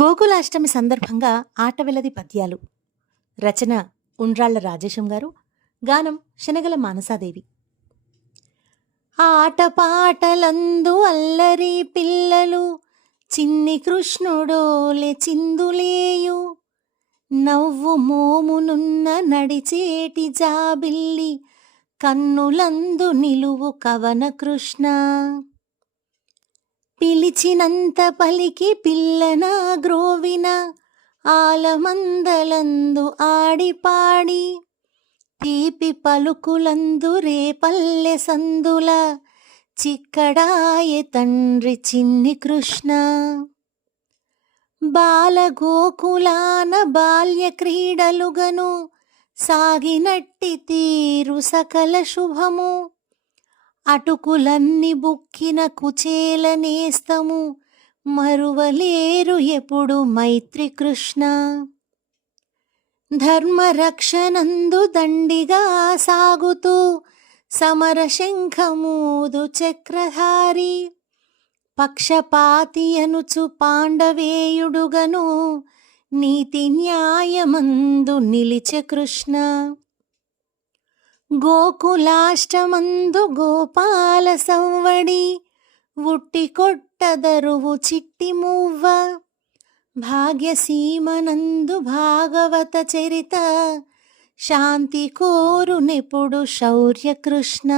గోకులాష్టమి సందర్భంగా ఆటవెలది పద్యాలు. రచన ఉండ్రాళ్ళ రాజేశం గారు గానం శనగల మానసాదేవి. ఆటపాటలందు అల్లరి పిల్లలు చిన్ని కృష్ణుడోలే చిందులేయు. నవ్వు మోమునున్న నడిచేటి జాబిల్లి కన్నులందు నిలువు కవన కృష్ణ. పిలిచినంత పలికి పిల్లన గ్రోవిన ఆలమందలందు ఆడిపాడి. తీపి పలుకులందు రేపల్లె సందుల చిక్కడాయ తండ్రి చిన్ని కృష్ణ. బాలగోకులాన బాల్య క్రీడలుగను సాగినట్టి తీరు సకల శుభము. అటుకులన్ని బుక్కిన కుచేలనేస్తము మరువలేరు ఎప్పుడు మైత్రి కృష్ణ. ధర్మరక్షణందు దండిగా సాగుతూ సమరశంఖమూదు చక్రధారి పక్షపాతి అనుచు పాండవేయుడుగను నీతి న్యాయమందు నిలిచె కృష్ణ. గోకులాష్టమందు గోపాల సవ్వడి ఉట్టి కొట్టదరువు చిట్టి మువ్వ భాగ్యసీమనందు భాగవత చరిత శాంతి కోరునెప్పుడు శౌర్యకృష్ణ.